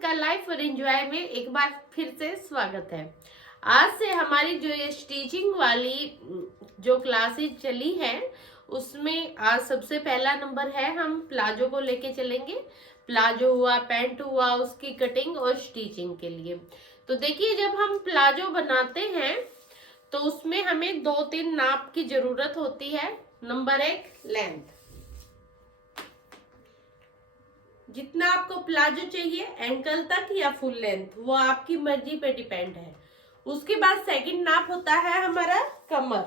सबका लाइफ और एंजॉय में एक बार फिर से स्वागत है। आज से हमारी जो ये स्टिचिंग वाली जो क्लासेस चली है उसमें आज सबसे पहला नंबर है, हम प्लाजो को लेके चलेंगे। प्लाजो हुआ, पैंट हुआ, उसकी कटिंग और स्टिचिंग के लिए। तो देखिए, जब हम प्लाजो बनाते हैं तो उसमें हमें 2-3 नाप की जरूरत होती है। Number 1, length. जितना आपको प्लाजो चाहिए एंकल तक या फुल लेंथ, वो आपकी मर्जी पे डिपेंड है। उसके बाद सेकंड नाप होता है हमारा कमर।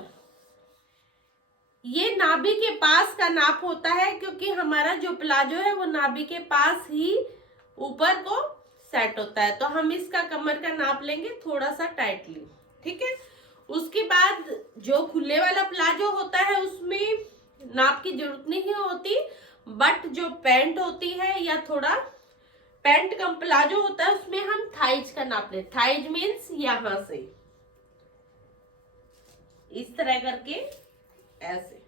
ये नाभि के पास का नाप होता है, क्योंकि हमारा जो प्लाजो है वो नाभि के पास ही ऊपर को सेट होता है। तो हम इसका कमर का नाप लेंगे थोड़ा सा टाइटली, ठीक है। उसके बाद जो खुले वाला प्लाजो होता है उसमें नाप की जरूरत नहीं होती, बट जो पैंट होती है या थोड़ा पैंट कम प्लाजो होता है उसमें हम थाइज का नाप लेते। थाइज मीन्स यहां से इस तरह करके ऐसे,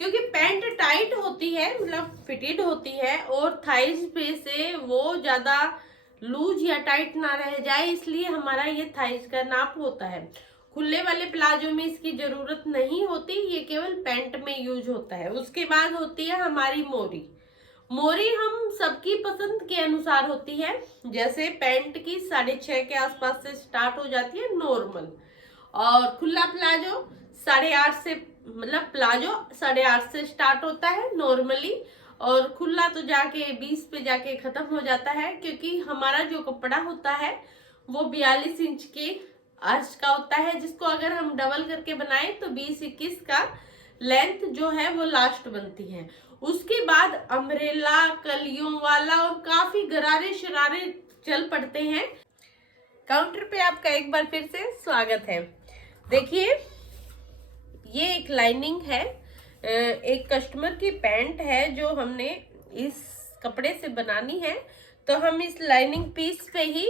क्योंकि पैंट टाइट होती है, मतलब फिटेड होती है, और थाइज पे से वो ज्यादा लूज या टाइट ना रह जाए, इसलिए हमारा ये थाइज का नाप होता है। खुले वाले प्लाजो में इसकी जरूरत नहीं होती, ये केवल पैंट में यूज होता है। उसके बाद होती है हमारी मोरी। मोरी हम सबकी पसंद के अनुसार होती है। जैसे पैंट की 6.5 के आसपास से स्टार्ट हो जाती है नॉर्मल, और खुला प्लाजो 8.5 से, मतलब प्लाजो 8.5 से स्टार्ट होता है नॉर्मली, और खुला तो जाके 20 पे जाके खत्म हो जाता है, क्योंकि हमारा जो कपड़ा होता है वो 42 इंच के अर्ज का होता है, जिसको अगर हम डबल करके बनाए तो 20-21 का लेंथ जो है वो लास्ट बनती है। उसके बाद अम्ब्रेला, कलियों वाला और काफी गरारे शरारे चल पड़ते हैं। काउंटर पे आपका एक बार फिर से स्वागत है। देखिए, ये एक लाइनिंग है, एक कस्टमर की पैंट है जो हमने इस कपड़े से बनानी है। तो हम इस लाइनिंग पीस पे ही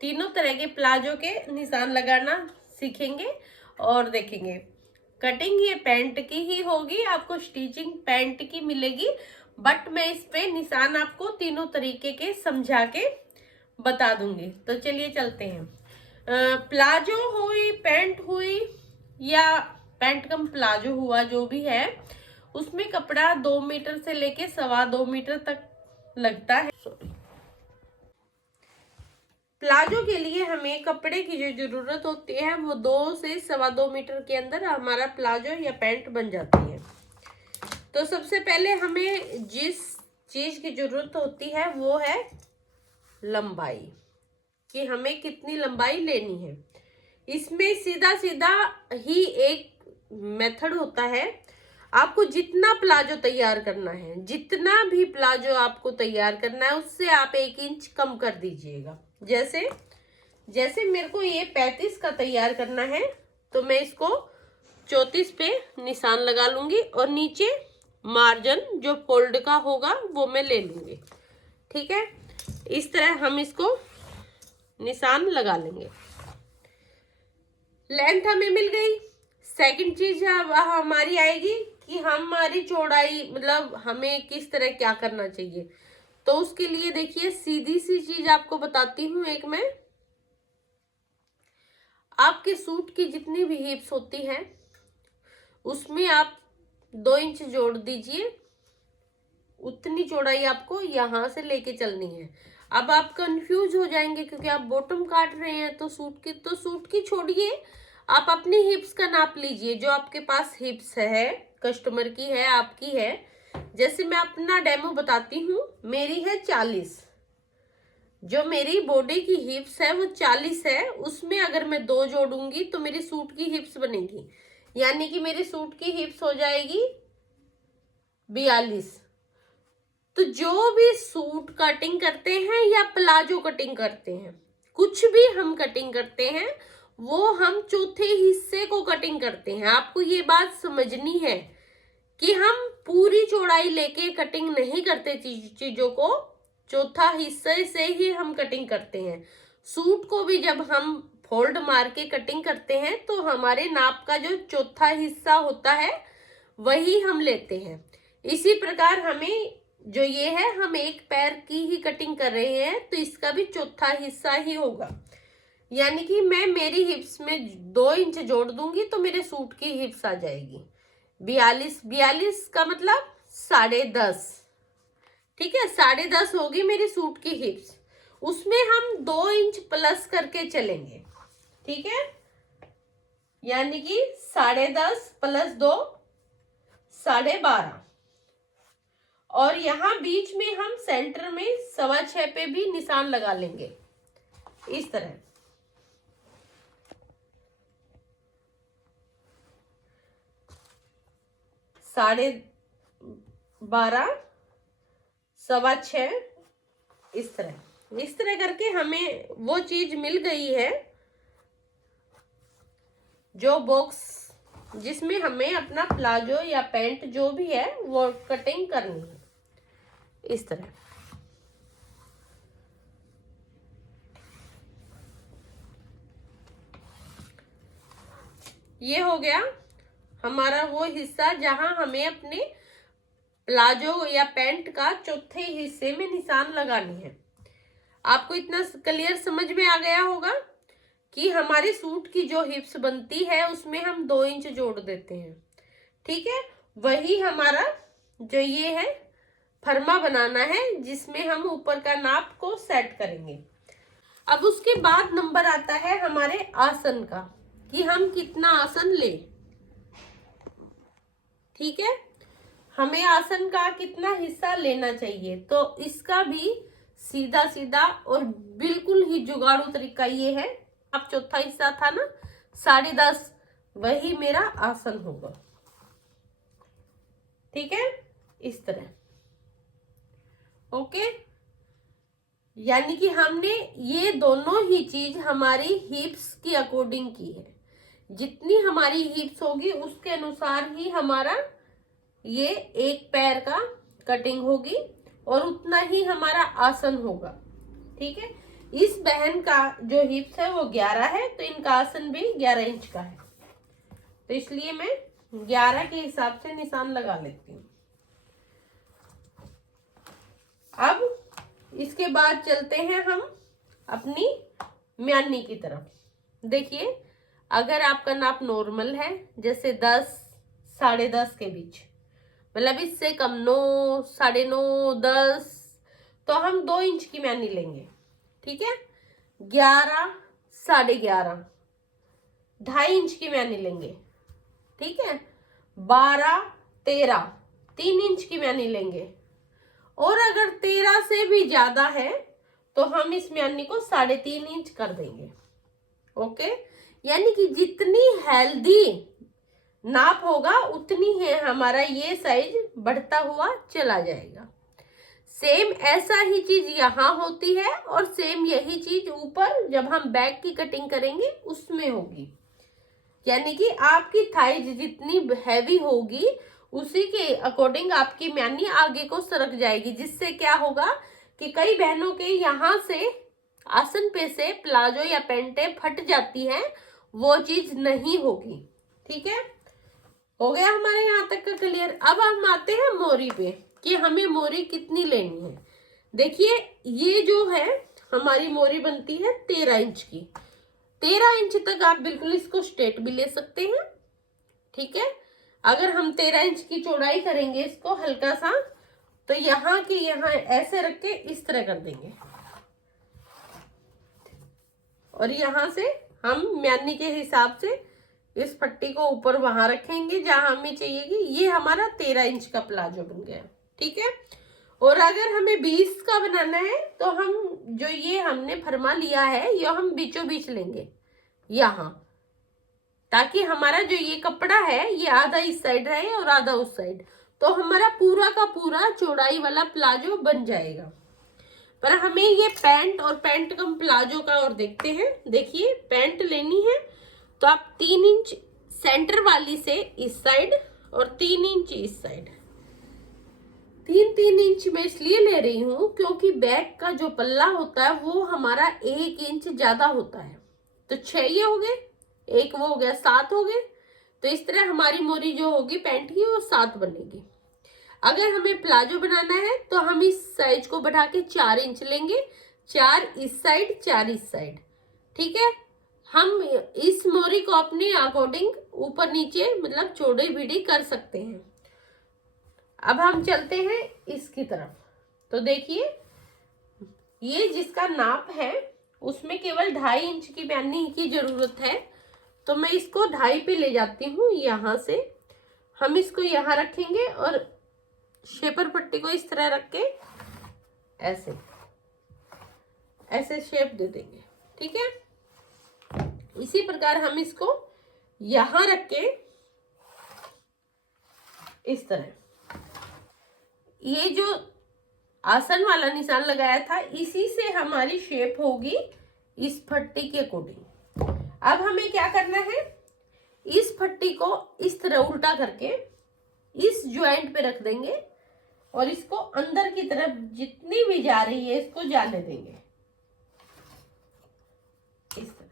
तीनों तरह के प्लाजो के निशान लगाना सीखेंगे और देखेंगे। कटिंग ये पैंट की ही होगी, आपको स्टिचिंग पैंट की मिलेगी, बट मैं इस पे निशान आपको तीनों तरीके के समझा के बता दूंगी। तो चलिए चलते हैं। प्लाजो हुई, पैंट हुई या पैंट कम प्लाजो हुआ, जो भी है, उसमें कपड़ा 2 मीटर से लेके 2.25 मीटर तक लगता है। प्लाजो के लिए हमें कपड़े की जो जरूरत होती है वो 2 से 2.25 मीटर के अंदर हमारा प्लाजो या पैंट बन जाती है। तो सबसे पहले हमें जिस चीज की जरूरत होती है वो है लंबाई, कि हमें कितनी लंबाई लेनी है। इसमें सीधा सीधा ही एक मेथड होता है। आपको जितना प्लाजो तैयार करना है, जितना भी प्लाजो आपको तैयार करना है, उससे आप 1 इंच कम कर दीजिएगा। जैसे मेरे को ये 35 का तैयार करना है, तो मैं इसको 34 पे निशान लगा लूंगी, और नीचे मार्जिन जो फोल्ड का होगा वो मैं ले लूंगी, ठीक है। इस तरह हम इसको निशान लगा लेंगे। लेंथ हमें मिल गई। सेकंड चीज हमारी आएगी कि हमारी चौड़ाई, मतलब हमें किस तरह क्या करना चाहिए। तो उसके लिए देखिए, सीधी सी चीज आपको बताती हूँ। एक मैं आपके सूट की जितनी भी हिप्स होती हैं उसमें आप 2 इंच जोड़ दीजिए। उतनी चौड़ाई आपको यहां से लेके चलनी है। अब आप कंफ्यूज हो जाएंगे क्योंकि आप बॉटम काट रहे हैं, तो सूट की छोड़िए, आप अपनी हिप्स का नाप लीजिए। जो आपके पास हिप्स है, कस्टमर की है, आपकी है। जैसे मैं अपना डेमो बताती हूँ, मेरी है 40। जो मेरी बॉडी की हिप्स है वो 40 है। उसमें अगर मैं 2 जोड़ूंगी तो मेरी सूट की हिप्स बनेगी, यानी कि मेरी सूट की हिप्स हो जाएगी 42। तो जो भी सूट कटिंग करते हैं या प्लाजो कटिंग करते हैं, कुछ भी हम कटिंग करते हैं, वो हम चौथे हिस्से को कटिंग करते हैं। आपको ये बात समझनी है कि हम पूरी चौड़ाई लेके कटिंग नहीं करते चीजों को, चौथा हिस्से से ही हम कटिंग करते हैं। सूट को भी जब हम फोल्ड मार के कटिंग करते हैं तो हमारे नाप का जो चौथा हिस्सा होता है वही हम लेते हैं। इसी प्रकार हमें जो ये है हम एक पैर की ही कटिंग कर रहे हैं, तो इसका भी चौथा हिस्सा ही होगा। यानी कि मैं मेरी हिप्स में 2 इंच जोड़ दूंगी तो मेरे सूट की हिप्स आ जाएगी 42 का मतलब 10.5। ठीक है, 10.5 होगी मेरी सूट की हिप्स। उसमें हम 2 इंच प्लस करके चलेंगे। ठीक है, यानी कि 10.5 + 2 12.5। और यहां बीच में हम सेंटर में 6.25 पे भी निशान लगा लेंगे इस तरह। 12.5 6.25 इस तरह करके हमें वो चीज मिल गई है जो बॉक्स जिसमें हमें अपना प्लाजो या पैंट जो भी है वो कटिंग करनी है इस तरह। ये हो गया हमारा वो हिस्सा जहां हमें अपने प्लाजो या पैंट का चौथे हिस्से में निशान लगानी है। आपको इतना क्लियर समझ में आ गया होगा कि हमारे सूट की जो हिप्स बनती है उसमें हम 2 इंच जोड़ देते हैं। ठीक है, वही हमारा जो ये है फरमा बनाना है जिसमें हम ऊपर का नाप को सेट करेंगे। अब उसके बाद नंबर आता है हमारे आसन का कि हम कितना आसन ले। ठीक है, हमें आसन का कितना हिस्सा लेना चाहिए, तो इसका भी सीधा सीधा और बिल्कुल ही जुगाड़ू तरीका ये है। अब चौथा हिस्सा था ना 10.5, वही मेरा आसन होगा। ठीक है, इस तरह। ओके, यानी कि हमने ये दोनों ही चीज हमारी हिप्स की अकॉर्डिंग की है। जितनी हमारी हिप्स होगी उसके अनुसार ही हमारा ये एक पैर का कटिंग होगी और उतना ही हमारा आसन होगा। ठीक है, इस बहन का जो हिप्स है वो 11 है, तो इनका आसन भी 11 इंच का है, तो इसलिए मैं 11 के हिसाब से निशान लगा लेती हूँ। अब इसके बाद चलते हैं हम अपनी म्यानी की तरफ। देखिए, अगर आपका नाप नॉर्मल है जैसे 10 10.5 के बीच, मतलब इससे कम 9 9.5 10, तो हम 2 इंच की म्यानी लेंगे। ठीक है, 11 11.5 2.5 इंच की म्यानी लेंगे। ठीक है, 12 13 3 इंच की म्यानी लेंगे। और अगर 13 से भी ज्यादा है तो हम इस म्यानी को 3.5 इंच कर देंगे। ओके, यानी कि जितनी हेल्दी नाप होगा उतनी है हमारा ये साइज बढ़ता हुआ चला जाएगा। सेम ऐसा ही चीज यहाँ होती है और सेम यही चीज ऊपर जब हम बैक की कटिंग करेंगे उसमें होगी। यानी कि आपकी थाइज जितनी हैवी होगी उसी के अकॉर्डिंग आपकी म्यानी आगे को सरक जाएगी, जिससे क्या होगा कि कई बहनों के यहाँ से आसन पे से प्लाजो या पैंटें फट जाती हैं, वो चीज नहीं होगी। ठीक है, हो गया हमारे यहाँ तक का क्लियर। अब हम आते हैं मोरी पे कि हमें मोरी कितनी लेनी है। देखिए, ये जो है हमारी मोरी बनती है 13 इंच की। 13 इंच तक आप बिल्कुल इसको स्ट्रेट भी ले सकते हैं। ठीक है, अगर हम 13 इंच की चौड़ाई करेंगे इसको हल्का सा, तो यहाँ के यहाँ ऐसे रख के इस तरह कर देंगे और यहाँ से हम म्यानी के हिसाब से इस पट्टी को ऊपर वहां रखेंगे जहां हमें चाहिएगी। ये हमारा 13 इंच का प्लाजो बन गया। ठीक है, और अगर हमें 20 का बनाना है तो हम जो ये हमने फरमा लिया है ये हम बीचों बीच लेंगे यहाँ, ताकि हमारा जो ये कपड़ा है ये आधा इस साइड रहे और आधा उस साइड, तो हमारा पूरा का पूरा चौड़ाई वाला प्लाजो बन जाएगा। पर हमें ये पैंट और पैंट कम प्लाजो का और देखते हैं। देखिए, पैंट लेनी है तो आप 3 इंच सेंटर वाली से इस साइड और 3 इंच इस साइड। 3 इंच मैं इसलिए ले रही हूं क्योंकि बैक का जो पल्ला होता है वो हमारा 1 इंच ज्यादा होता है, तो 6 ये हो गए, एक वो हो गया 7 हो गए। तो इस तरह हमारी मोरी जो होगी पैंट की वो 7 बनेगी। अगर हमें प्लाजो बनाना है तो हम इस साइज को बढ़ा के 4 इंच लेंगे, 4 इस साइड 4 इस साइड, ठीक है। हम इस मोरी को अपने अकॉर्डिंग ऊपर नीचे मतलब चौड़ी बीड़ी कर सकते हैं। अब हम चलते हैं इसकी तरफ। तो देखिए ये जिसका नाप है उसमें केवल 2.5 इंच की पहनने की जरूरत है, तो मैं इसको 2.5 पे ले जाती हूँ। यहाँ से हम इसको यहाँ रखेंगे और शेपर पट्टी को इस तरह रख के ऐसे ऐसे शेप दे देंगे, ठीक है। इसी प्रकार हम इसको यहाँ रख के इस तरह, ये जो आसन वाला निशान लगाया था इसी से हमारी शेप होगी इस पट्टी के अकॉर्डिंग। अब हमें क्या करना है, इस पट्टी को इस तरह उल्टा करके इस ज्वाइंट पे रख देंगे और इसको अंदर की तरफ जितनी भी जा रही है इसको जाने देंगे इस तरह।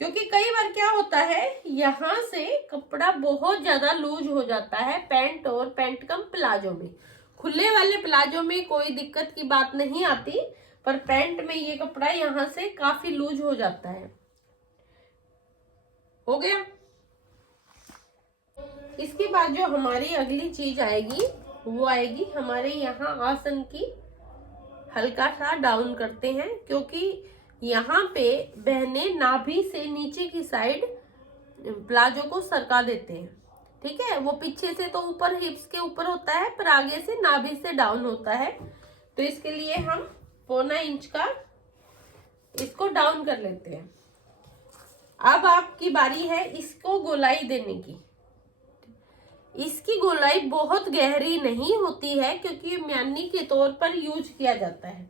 क्योंकि कई बार क्या होता है यहाँ से कपड़ा बहुत ज्यादा लूज हो जाता है पैंट और पैंट कम प्लाजो में। खुले वाले प्लाजो में कोई दिक्कत की बात नहीं आती, पर पैंट में ये कपड़ा यहाँ से काफी लूज हो जाता है। हो गया। इसके बाद जो हमारी अगली चीज आएगी वो आएगी हमारे यहाँ आसन की हल्का सा डाउन करते हैं, क्योंकि यहाँ पे बहने नाभि से नीचे की साइड प्लाजो को सरका देते हैं, ठीक है। वो पीछे से तो ऊपर हिप्स के ऊपर होता है, पर आगे से नाभि से डाउन होता है। तो इसके लिए हम 1.25 इंच का इसको डाउन कर लेते हैं। अब आपकी बारी है इसको गोलाई देने की। इसकी गोलाई बहुत गहरी नहीं होती है क्योंकि म्यानी के तौर पर यूज किया जाता है।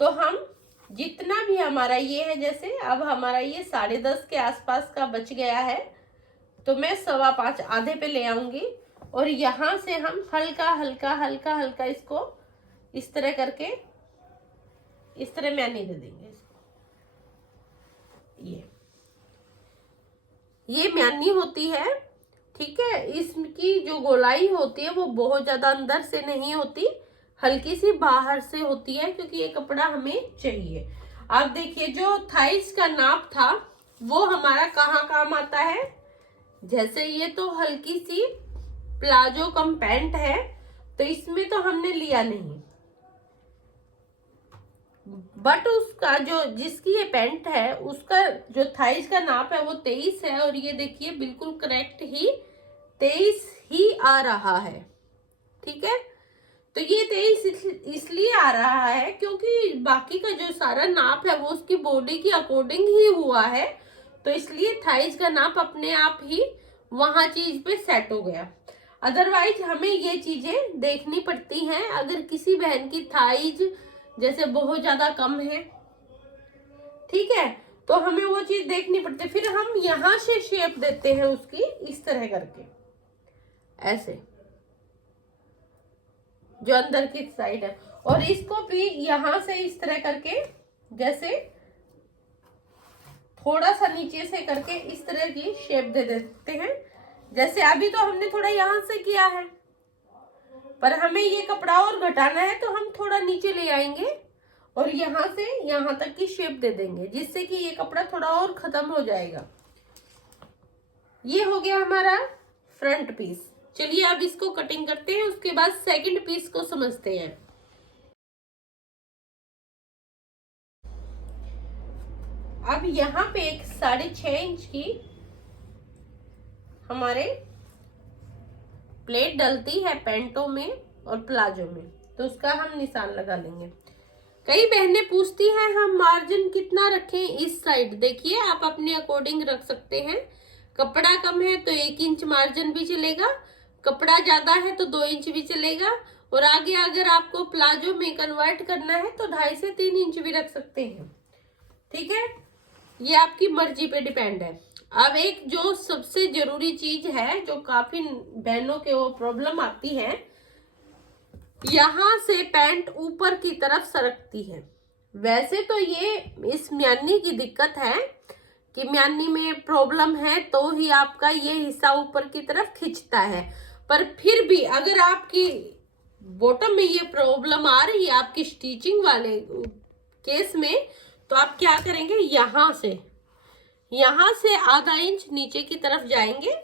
तो हम जितना भी हमारा ये है, जैसे अब हमारा ये 10.5 के आसपास का बच गया है, तो मैं 5.25 आधे पे ले आऊंगी और यहाँ से हम हल्का हल्का हल्का हल्का इसको इस तरह करके इस तरह म्यानी दे देंगे इसको। ये म्यानी होती है, ठीक है। इसकी जो गोलाई होती है वो बहुत ज्यादा अंदर से नहीं होती, हल्की सी बाहर से होती है, क्योंकि ये कपड़ा हमें चाहिए। आप देखिए जो थाइस का नाप था वो हमारा कहाँ काम आता है। जैसे ये तो हल्की सी प्लाजो कम पैंट है तो इसमें तो हमने लिया नहीं, बट उसका जो जिसकी ये पैंट है उसका जो थाइस का नाप है वो 23 है, और ये देखिए बिल्कुल करेक्ट ही 23 ही आ रहा है, ठीक है। तो ये 23 इसलिए आ रहा है क्योंकि बाकी का जो सारा नाप है वो उसकी बॉडी की अकॉर्डिंग ही हुआ है, तो इसलिए थाइज का नाप अपने आप ही वहां चीज पे सेट हो गया। अदरवाइज हमें ये चीजें देखनी पड़ती हैं। अगर किसी बहन की थाइज जैसे बहुत ज्यादा कम है, ठीक है, तो हमें वो चीज देखनी पड़ती है। फिर हम यहाँ से शेप देते हैं उसकी इस तरह करके, ऐसे जो अंदर की साइड है, और इसको भी यहाँ से इस तरह करके जैसे थोड़ा सा नीचे से करके इस तरह की शेप दे देते हैं। जैसे अभी तो हमने थोड़ा यहाँ से किया है, पर हमें ये कपड़ा और घटाना है तो हम थोड़ा नीचे ले आएंगे और यहाँ से यहाँ तक की शेप दे देंगे, जिससे कि ये कपड़ा थोड़ा और खत्म हो जाएगा। ये हो गया हमारा फ्रंट पीस। चलिए अब इसको कटिंग करते हैं, उसके बाद सेकंड पीस को समझते हैं। अब यहाँ पे एक 6.5 इंच की हमारे प्लेट डलती है पैंटों में और प्लाजो में, तो उसका हम निशान लगा लेंगे। कई बहनें पूछती हैं हम मार्जिन कितना रखें इस साइड। देखिए आप अपने अकॉर्डिंग रख सकते हैं। कपड़ा कम है तो 1 इंच मार्जिन भी चलेगा, कपड़ा ज्यादा है तो 2 इंच भी चलेगा, और आगे अगर आपको प्लाजो में कन्वर्ट करना है तो 2.5 से 3 इंच भी रख सकते हैं, ठीक है। ये आपकी मर्जी पे डिपेंड है। अब एक जो सबसे जरूरी चीज है जो काफी बहनों के वो प्रॉब्लम आती है, यहाँ से पैंट ऊपर की तरफ सरकती है। वैसे तो ये इस म्यानी की दिक्कत है कि म्यानी में प्रॉब्लम है तो ही आपका ये हिस्सा ऊपर की तरफ खिंचता है, पर फिर भी अगर आपकी बॉटम में ये प्रॉब्लम आ रही है आपकी स्टिचिंग वाले केस में, तो आप क्या करेंगे, यहाँ से आधा इंच नीचे की तरफ जाएंगे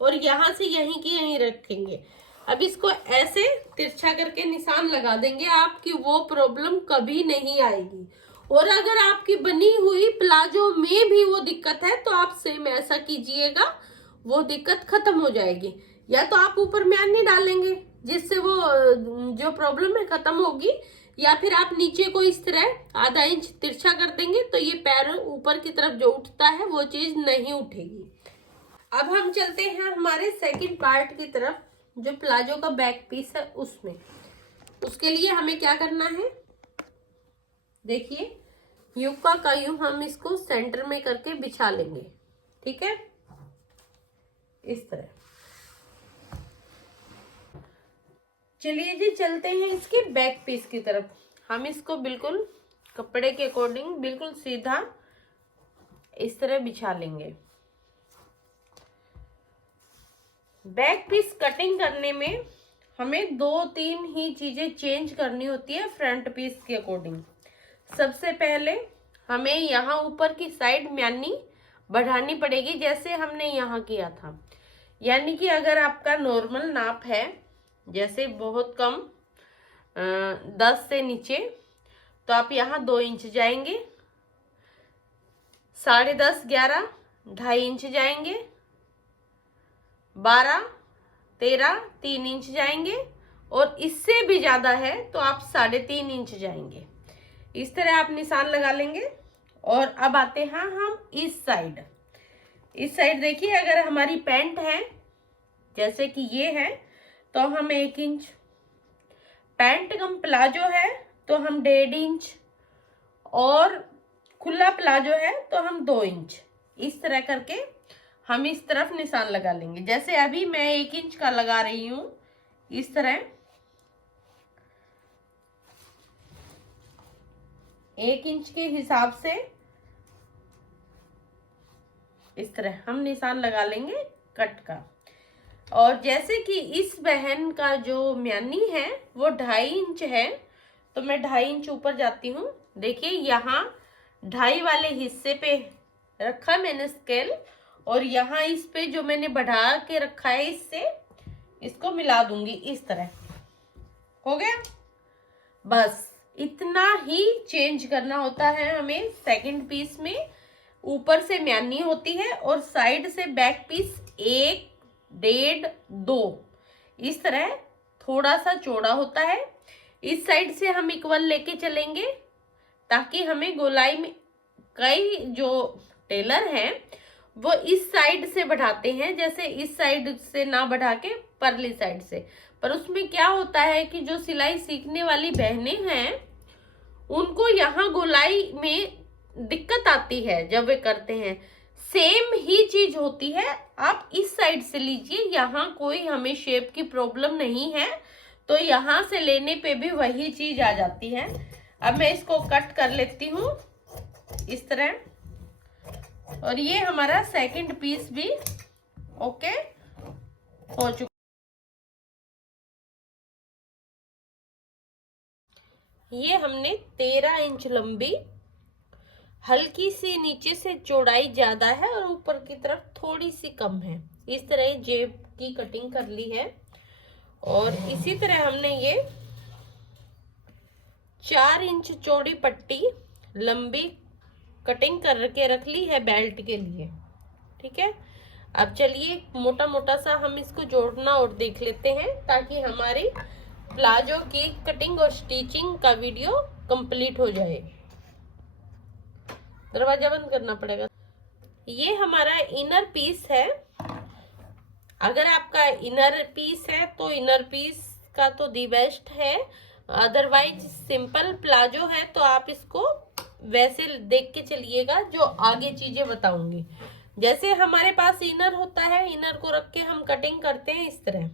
और यहाँ से यहीं की यहीं रखेंगे। अब इसको ऐसे तिरछा करके निशान लगा देंगे, आपकी वो प्रॉब्लम कभी नहीं आएगी। और अगर आपकी बनी हुई प्लाजो में भी वो दिक्कत है तो आप सेम ऐसा कीजिएगा, वो दिक्कत खत्म हो जाएगी। या तो आप ऊपर म्यानी डालेंगे जिससे वो जो प्रॉब्लम है खत्म होगी, या फिर आप नीचे को इस तरह आधा इंच तिरछा कर देंगे तो ये पैर ऊपर की तरफ जो उठता है वो चीज नहीं उठेगी। अब हम चलते हैं हमारे सेकंड पार्ट की तरफ, जो प्लाजो का बैक पीस है उसमें। उसके लिए हमें क्या करना है, देखिए यूं का यूं हम इसको सेंटर में करके बिछा लेंगे, ठीक है, इस तरह। चलिए जी चलते हैं इसके बैक पीस की तरफ। हम इसको बिल्कुल कपड़े के अकॉर्डिंग बिल्कुल सीधा इस तरह बिछा लेंगे। बैक पीस कटिंग करने में हमें 2-3 ही चीजें चेंज करनी होती है फ्रंट पीस के अकॉर्डिंग। सबसे पहले हमें यहाँ ऊपर की साइड म्यानी बढ़ानी पड़ेगी, जैसे हमने यहाँ किया था। यानी कि अगर आपका नॉर्मल नाप है, जैसे बहुत कम 10 से नीचे, तो आप यहाँ 2 इंच जाएंगे, 10.5, 11, 2.5 इंच जाएंगे, 12, 13, 3 इंच जाएंगे, और इससे भी ज्यादा है तो आप 3.5 इंच जाएंगे। इस तरह आप निशान लगा लेंगे। और अब आते हैं हम इस साइड। देखिए अगर हमारी पैंट है जैसे कि ये है तो हम 1 इंच, पैंट कम प्लाजो है तो हम 1.5 इंच, और खुला प्लाजो है तो हम 2 इंच। इस तरह करके हम इस तरफ निशान लगा लेंगे। जैसे अभी मैं 1 इंच का लगा रही हूं, इस तरह 1 इंच के हिसाब से इस तरह हम निशान लगा लेंगे कट का। और जैसे कि इस बहन का जो म्यानी है वो 2.5 इंच है, तो मैं 2.5 इंच ऊपर जाती हूँ। देखिए यहाँ 2.5 वाले हिस्से पे रखा मैंने स्केल, और यहाँ इस पे जो मैंने बढ़ा के रखा है इससे इसको मिला दूंगी। इस तरह हो गया। बस इतना ही चेंज करना होता है हमें। सेकंड पीस में ऊपर से म्यानी होती है और साइड से बैक पीस 1, 1.5, 2 इस तरह थोड़ा सा चौड़ा होता है। इस साइड से हम इक्वल लेके चलेंगे ताकि हमें गोलाई में, कई जो टेलर हैं वो इस साइड से बढ़ाते हैं, जैसे इस साइड से ना बढ़ा के परली साइड से। पर उसमें क्या होता है कि जो सिलाई सीखने वाली बहनें हैं उनको यहाँ गोलाई में दिक्कत आती है जब वे करते हैं। सेम ही चीज होती है, आप इस साइड से लीजिए, यहाँ कोई हमें शेप की प्रॉब्लम नहीं है, तो यहाँ से लेने पे भी वही चीज आ जाती है। अब मैं इसको कट कर लेती हूँ इस तरह, और ये हमारा सेकंड पीस भी ओके हो चुका। ये हमने 13 इंच लंबी, हल्की सी नीचे से चौड़ाई ज्यादा है और ऊपर की तरफ थोड़ी सी कम है, इस तरह जेब की कटिंग कर ली है। और इसी तरह हमने ये 4 इंच चौड़ी पट्टी लंबी कटिंग करके रख ली है बेल्ट के लिए, ठीक है। अब चलिए मोटा मोटा सा हम इसको जोड़ना और देख लेते हैं, ताकि हमारी प्लाजो की कटिंग और स्टिचिंग का वीडियो कंप्लीट हो जाए। दरवाजा बंद करना पड़ेगा। ये हमारा इनर पीस है। अगर आपका इनर पीस है तो इनर पीस का तो दी बेस्ट है, अदरवाइज सिंपल प्लाजो है तो आप इसको वैसे देख के चलिएगा जो आगे चीजें बताऊंगी। जैसे हमारे पास इनर होता है, इनर को रख के हम कटिंग करते हैं इस तरह।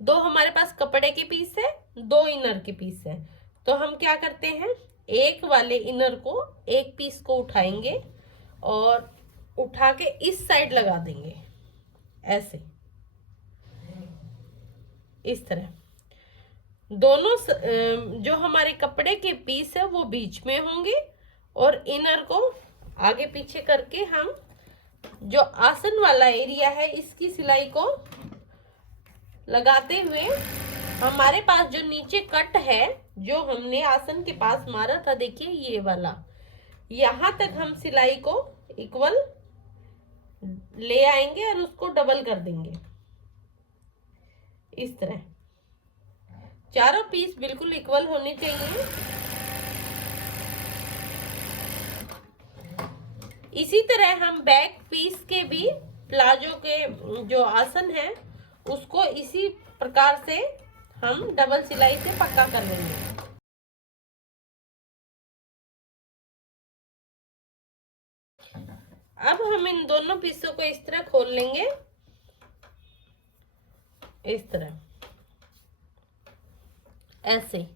2 हमारे पास कपड़े के पीस है, 2 इनर के पीस है, तो हम क्या करते हैं, एक वाले इनर को, एक पीस को उठाएंगे और उठा के इस साइड लगा देंगे ऐसे। इस तरह दोनों जो हमारे कपड़े के पीस है वो बीच में होंगे और इनर को आगे पीछे करके हम जो आसन वाला एरिया है इसकी सिलाई को लगाते हुए हमारे पास जो नीचे कट है जो हमने आसन के पास मारा था, देखिए ये वाला, यहां तक हम सिलाई को इक्वल ले आएंगे और उसको डबल कर देंगे। इस तरह चारों पीस बिल्कुल इक्वल होने चाहिए। इसी तरह हम बैक पीस के भी प्लाजो के जो आसन है उसको इसी प्रकार से हम डबल सिलाई से पक्का कर लेंगे। अब हम इन दोनों पीसों को इस तरह खोल लेंगे, इस तरह ऐसे,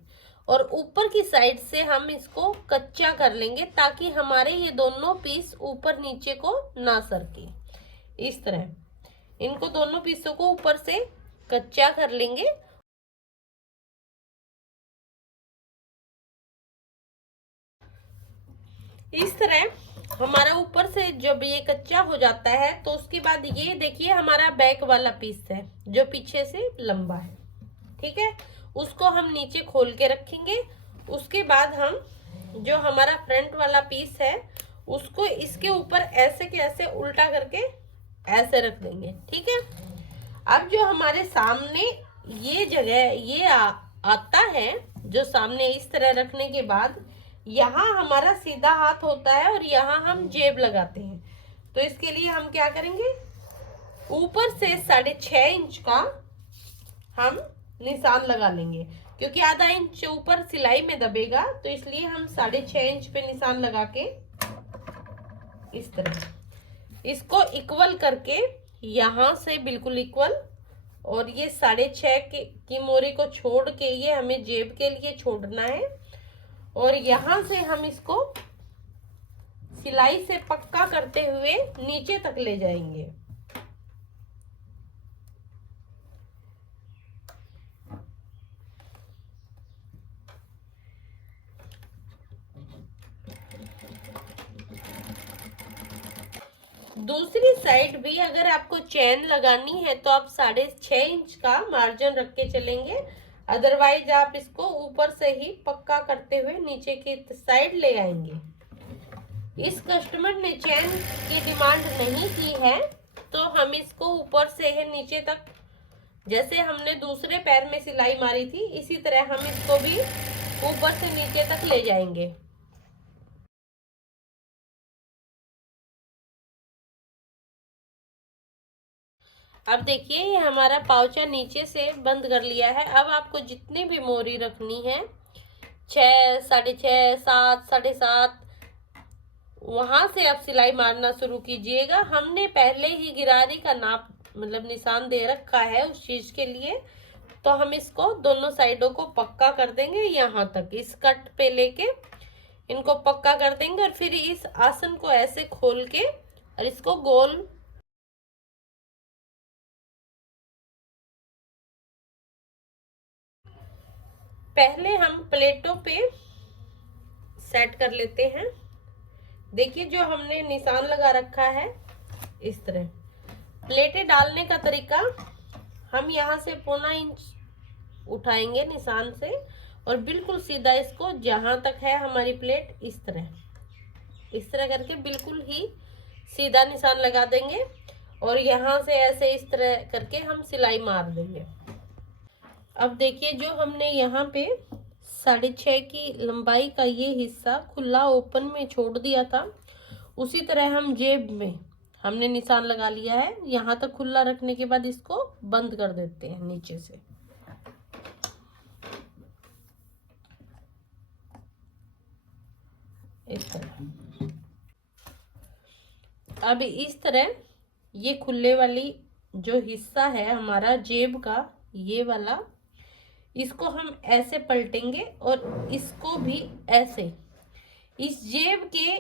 और ऊपर की साइड से हम इसको कच्चा कर लेंगे ताकि हमारे ये दोनों पीस ऊपर नीचे को ना सरके। इस तरह इनको दोनों पीसों को ऊपर से कच्चा कर लेंगे। इस तरह हमारा ऊपर से जब ये कच्चा हो जाता है तो उसके बाद ये देखिए हमारा बैक वाला पीस है जो पीछे से लंबा है, ठीक है, उसको हम नीचे खोल के रखेंगे। उसके बाद हम जो हमारा फ्रंट वाला पीस है उसको इसके ऊपर ऐसे के ऐसे उल्टा करके ऐसे रख देंगे, ठीक है। अब जो हमारे सामने ये जगह ये आता है, जो सामने इस तरह रखने के बाद यहाँ हमारा सीधा हाथ होता है और यहाँ हम जेब लगाते हैं। तो इसके लिए हम क्या करेंगे, ऊपर से 6.5 इंच का हम निशान लगा लेंगे, क्योंकि आधा इंच ऊपर सिलाई में दबेगा, तो इसलिए हम 6.5 इंच पे निशान लगा के इस तरह इसको इक्वल करके यहां से बिल्कुल इक्वल, और ये 6.5 की मोरी को छोड़ के ये हमें जेब के लिए छोड़ना है, और यहां से हम इसको सिलाई से पक्का करते हुए नीचे तक ले जाएंगे। दूसरी साइड भी अगर आपको चैन लगानी है तो आप 6.5 इंच का मार्जिन रख के चलेंगे, अदरवाइज आप इसको ऊपर से ही पक्का करते हुए नीचे की साइड ले आएंगे। इस कस्टमर ने चैन की डिमांड नहीं की है तो हम इसको ऊपर से है नीचे तक, जैसे हमने दूसरे पैर में सिलाई मारी थी इसी तरह हम इसको भी ऊपर से नीचे तक ले जाएंगे। अब देखिए ये हमारा पाउचा नीचे से बंद कर लिया है। अब आपको जितनी भी मोरी रखनी है 6, 6.5, 7, 7.5, वहां से आप सिलाई मारना शुरू कीजिएगा। हमने पहले ही गिरारी का नाप मतलब निशान दे रखा है उस चीज के लिए, तो हम इसको दोनों साइडों को पक्का कर देंगे, यहाँ तक इस कट पे लेके इनको पक्का कर देंगे, और फिर इस आसन को ऐसे खोल के और इसको गोल पहले हम प्लेटों पे सेट कर लेते हैं। देखिए जो हमने निशान लगा रखा है इस तरह प्लेटें डालने का तरीका, हम यहाँ से 0.25 इंच उठाएंगे निशान से और बिल्कुल सीधा इसको जहां तक है हमारी प्लेट इस तरह करके बिल्कुल ही सीधा निशान लगा देंगे, और यहाँ से ऐसे इस तरह करके हम सिलाई मार देंगे। अब देखिए जो हमने यहाँ पे 6.5 की लंबाई का ये हिस्सा खुला ओपन में छोड़ दिया था, उसी तरह हम जेब में हमने निशान लगा लिया है। यहाँ तक खुला रखने के बाद इसको बंद कर देते हैं नीचे से। इस तरह अब इस तरह ये खुले वाली जो हिस्सा है हमारा जेब का ये वाला, इसको हम ऐसे पलटेंगे और इसको भी ऐसे इस जेब के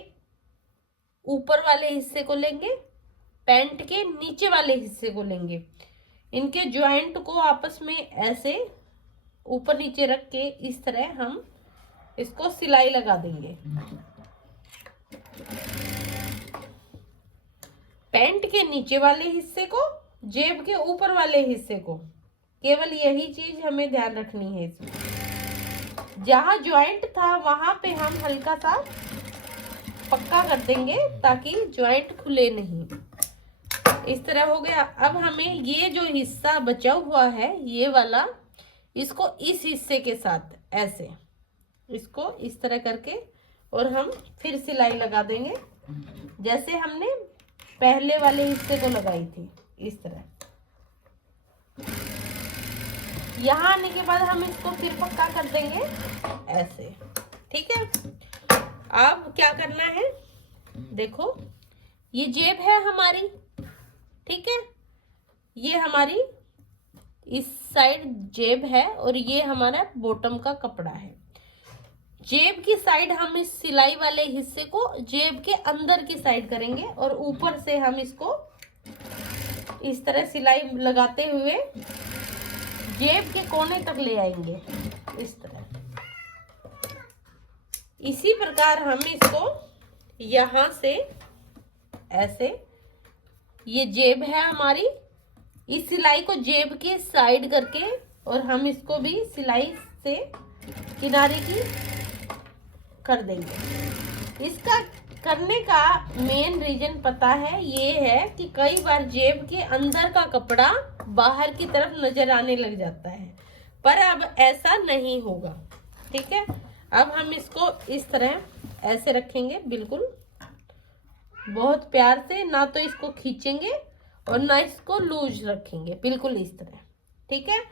ऊपर वाले हिस्से को लेंगे, पैंट के नीचे वाले हिस्से को लेंगे, इनके जॉइंट को आपस में ऐसे ऊपर नीचे रख के इस तरह हम इसको सिलाई लगा देंगे। पैंट के नीचे वाले हिस्से को, जेब के ऊपर वाले हिस्से को, केवल यही चीज हमें ध्यान रखनी है। इसमें जहां जॉइंट था वहां पे हम हल्का सा पक्का कर देंगे ताकि जॉइंट खुले नहीं। इस तरह हो गया। अब हमें ये जो हिस्सा बचा हुआ है ये वाला, इसको इस हिस्से के साथ ऐसे इसको इस तरह करके और हम फिर सिलाई लगा देंगे जैसे हमने पहले वाले हिस्से को लगाई थी। इस तरह यहाँ आने के बाद हम इसको फिर पक्का कर देंगे ऐसे। ठीक है, अब क्या करना है, देखो ये जेब है हमारी, ठीक है, ये हमारी इस साइड जेब है और ये हमारा बॉटम का कपड़ा है। जेब की साइड हम इस सिलाई वाले हिस्से को जेब के अंदर की साइड करेंगे और ऊपर से हम इसको इस तरह सिलाई लगाते हुए जेब के कोने तक ले आएंगे इस तरह। इसी प्रकार हम इसको यहां से ऐसे, ये जेब है हमारी, इस सिलाई को जेब के साइड करके और हम इसको भी सिलाई से किनारे की कर देंगे। इसका करने का मेन रीजन पता है, ये है कि कई बार जेब के अंदर का कपड़ा बाहर की तरफ नजर आने लग जाता है, पर अब ऐसा नहीं होगा। ठीक है, अब हम इसको इस तरह ऐसे रखेंगे, बिल्कुल बहुत प्यार से, ना तो इसको खींचेंगे और ना इसको लूज रखेंगे, बिल्कुल इस तरह। ठीक है,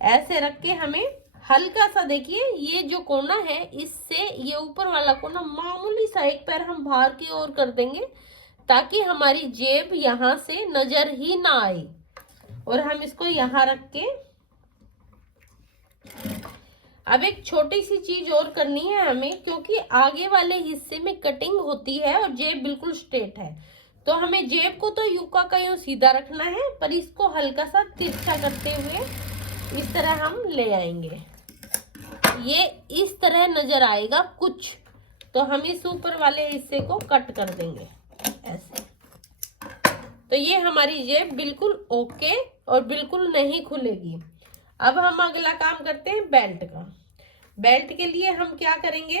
ऐसे रख के हमें हल्का सा, देखिए ये जो कोना है इससे ये ऊपर वाला कोना मामूली सा एक पैर हम बाहर की ओर कर देंगे ताकि हमारी जेब यहाँ से नजर ही ना आए। और हम इसको यहाँ रख के अब एक छोटी सी चीज और करनी है हमें, क्योंकि आगे वाले हिस्से में कटिंग होती है और जेब बिल्कुल स्ट्रेट है, तो हमें जेब को तो यूं का यूं सीधा रखना है, पर इसको हल्का सा तिरछा करते हुए इस तरह हम ले आएंगे। ये इस तरह नजर आएगा कुछ, तो हम इस ऊपर वाले हिस्से को कट कर देंगे ऐसे। तो ये हमारी जेब बिल्कुल ओके और बिल्कुल नहीं खुलेगी। अब हम अगला काम करते हैं बेल्ट का। बेल्ट के लिए हम क्या करेंगे,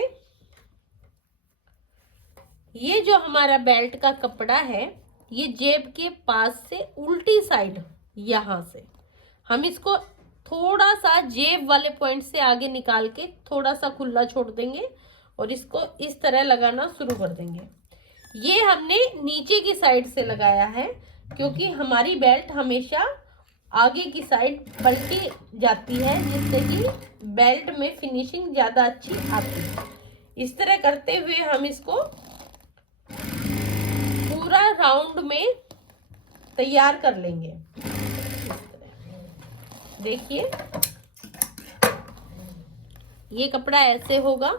ये जो हमारा बेल्ट का कपड़ा है ये जेब के पास से उल्टी साइड यहां से हम इसको थोड़ा सा जेब वाले पॉइंट से आगे निकाल के थोड़ा सा खुला छोड़ देंगे और इसको इस तरह लगाना शुरू कर देंगे। ये हमने नीचे की साइड से लगाया है क्योंकि हमारी बेल्ट हमेशा आगे की साइड पलटी जाती है, जिससे कि बेल्ट में फिनिशिंग ज्यादा अच्छी आती है। इस तरह करते हुए हम इसको पूरा राउंड में तैयार कर लेंगे। देखिए ये कपड़ा ऐसे होगा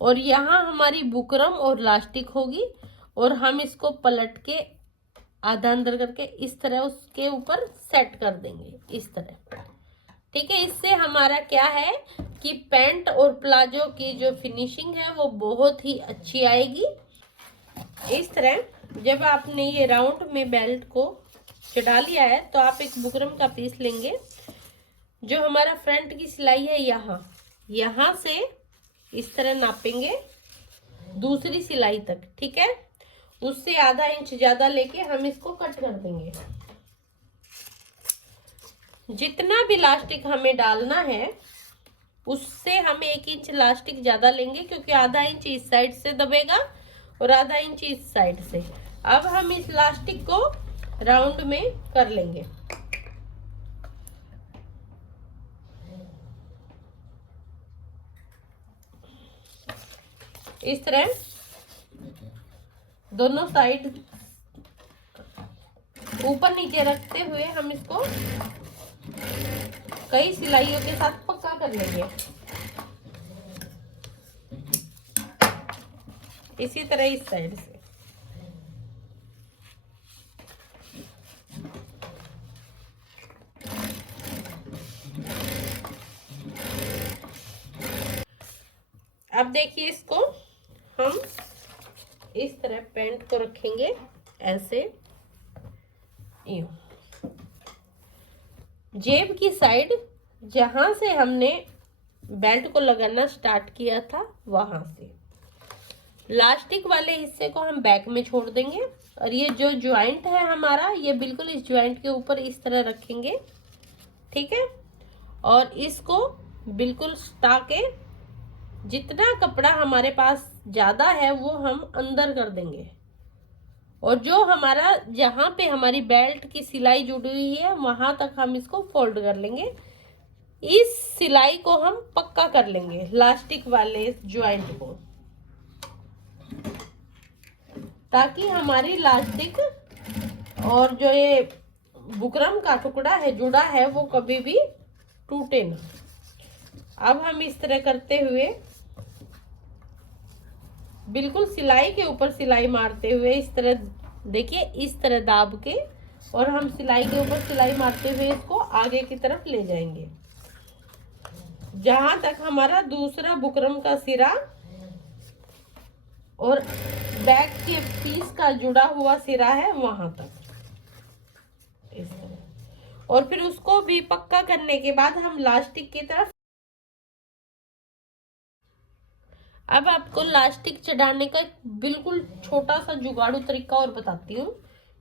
और यहाँ हमारी बुकरम और लास्टिक होगी और हम इसको पलट के आधा अंदर करके इस तरह उसके ऊपर सेट कर देंगे इस तरह। ठीक है, इससे हमारा क्या है कि पैंट और प्लाजो की जो फिनिशिंग है वो बहुत ही अच्छी आएगी। इस तरह जब आपने ये राउंड में बेल्ट को चढ़ा लिया है तो आप एक बुकरम का पीस लेंगे। जो हमारा फ्रंट की सिलाई है यहाँ से इस तरह नापेंगे दूसरी सिलाई तक। ठीक है, उससे आधा इंच ज्यादा लेके हम इसको कट कर देंगे। जितना भी लास्टिक हमें डालना है उससे हम 1 इंच लास्टिक ज्यादा लेंगे, क्योंकि आधा इंच इस साइड से दबेगा और आधा इंच इस साइड से। अब हम इस लास्टिक को राउंड में कर लेंगे। इस तरह दोनों साइड ऊपर नीचे रखते हुए हम इसको कई सिलाइयों के साथ पक्का कर लेंगे। इसी तरह इस साइड से अब देखिए इसको हम इस तरह पैंट को रखेंगे ऐसे, यूं जेब की साइड जहां से हमने बेल्ट को लगाना स्टार्ट किया था वहां से लास्टिक वाले हिस्से को हम बैक में छोड़ देंगे, और ये जो ज्वाइंट है हमारा, ये बिल्कुल इस ज्वाइंट के ऊपर इस तरह रखेंगे, ठीक है। और इसको बिल्कुल सटा के जितना कपड़ा हमारे पास ज्यादा है वो हम अंदर कर देंगे, और जो हमारा जहां पे हमारी बेल्ट की सिलाई जुड़ी हुई है वहां तक हम इसको फोल्ड कर लेंगे। इस सिलाई को हम पक्का कर लेंगे लास्टिक वाले ज्वाइंट को, ताकि हमारी लास्टिक और जो ये बुकरम का टुकड़ा है जुड़ा है वो कभी भी टूटे ना। अब हम इस तरह करते हुए बिल्कुल सिलाई के ऊपर सिलाई मारते हुए इस तरह, देखिए इस तरह दाब के, और हम सिलाई के ऊपर सिलाई मारते हुए इसको आगे की तरफ ले जाएंगे जहां तक हमारा दूसरा बुकरम का सिरा और बैक के पीस का जुड़ा हुआ सिरा है वहां तक, इस तरह। और फिर उसको भी पक्का करने के बाद हम लास्टिक की तरफ, अब आपको लास्टिक चढ़ाने का बिल्कुल छोटा सा जुगाड़ू तरीका और बताती हूँ।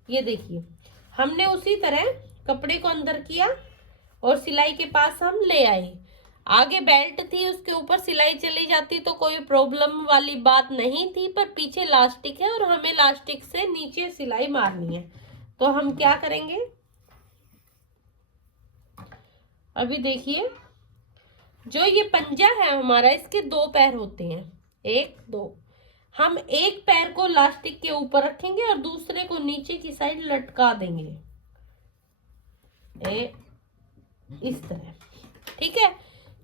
ये देखिए, हमने उसी तरह कपड़े को अंदर किया और सिलाई के पास हम ले आए। आगे बेल्ट थी, उसके ऊपर सिलाई चली जाती तो कोई प्रॉब्लम वाली बात नहीं थी, पर पीछे लास्टिक है और हमें लास्टिक से नीचे सिलाई मारनी है। तो हम क्या करेंगे, अभी देखिए जो ये पंजा है हमारा, इसके दो पैर होते हैं, एक दो। हम एक पैर को लास्टिक के ऊपर रखेंगे और दूसरे को नीचे की साइड लटका देंगे इस तरह, ठीक है।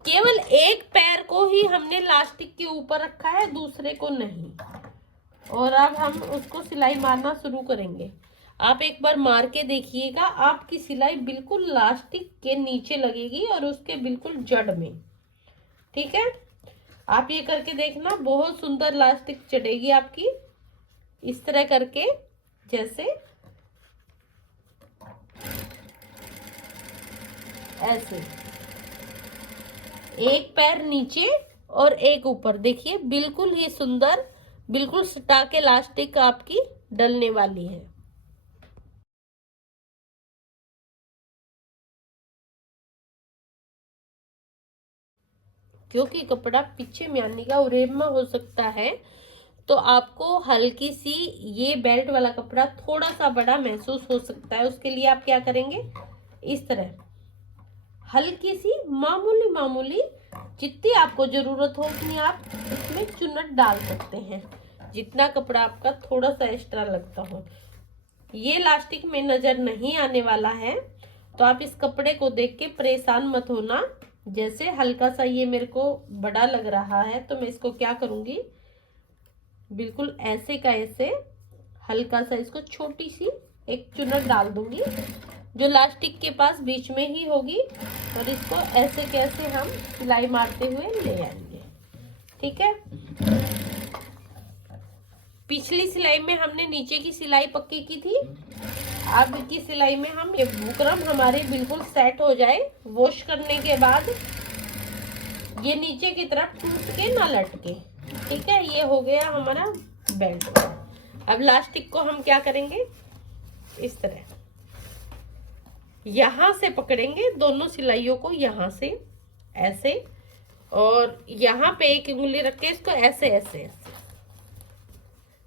केवल एक पैर को ही हमने लास्टिक के ऊपर रखा है, दूसरे को नहीं। और अब हम उसको सिलाई मारना शुरू करेंगे। आप एक बार मार के देखिएगा, आपकी सिलाई बिल्कुल लास्टिक के नीचे लगेगी और उसके बिल्कुल जड़ में, ठीक है। आप ये करके देखना, बहुत सुंदर लास्टिक चढ़ेगी आपकी, इस तरह करके, जैसे ऐसे एक पैर नीचे और एक ऊपर, देखिए बिल्कुल ही सुंदर, बिल्कुल सटा के लास्टिक आपकी डलने वाली है। क्योंकि कपड़ा पीछे में आने का उरेमा हो सकता है, तो आपको हल्की सी ये बेल्ट वाला कपड़ा थोड़ा सा बड़ा महसूस हो सकता है। उसके लिए आप क्या करेंगे, इस तरह हल्की सी मामूली मामूली, जितनी आपको जरूरत हो उतनी आप इसमें चुन्नट डाल सकते हैं, जितना कपड़ा आपका थोड़ा सा एक्स्ट्रा लगता हो। ये लास्टिक में नजर नहीं आने वाला है, तो आप इस कपड़े को देख के परेशान मत होना। जैसे हल्का सा ये मेरे को बड़ा लग रहा है, तो मैं इसको क्या करूंगी, बिल्कुल ऐसे का ऐसे हल्का सा इसको छोटी सी एक चुन्नट डाल दूंगी, जो लास्टिक के पास बीच में ही होगी, और इसको ऐसे कैसे हम सिलाई मारते हुए ले आएंगे, ठीक है। पिछली सिलाई में हमने नीचे की सिलाई पक्की की थी, अब की सिलाई में हम ये बुकरम हमारे बिल्कुल सेट हो जाए, वॉश करने के बाद ये नीचे की तरफ टूट के ना लटके, ठीक है। ये हो गया हमारा बेल्ट। अब लास्टिक को हम क्या करेंगे, इस तरह यहां से पकड़ेंगे दोनों सिलाइयों को, यहां से ऐसे, और यहाँ पे एक उंगली रख के इसको ऐसे ऐसे ऐसे,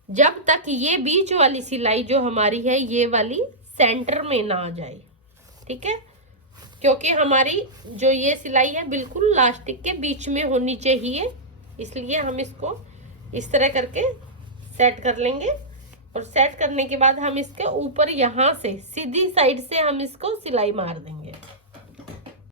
जब तक ये बीच वाली सिलाई जो हमारी है ये वाली सेंटर में ना आ जाए, ठीक है। क्योंकि हमारी जो ये सिलाई है बिल्कुल लास्टिक के बीच में होनी चाहिए, इसलिए हम इसको इस तरह करके सेट कर लेंगे। और सेट करने के बाद हम इसके ऊपर यहाँ से सीधी साइड से हम इसको सिलाई मार देंगे।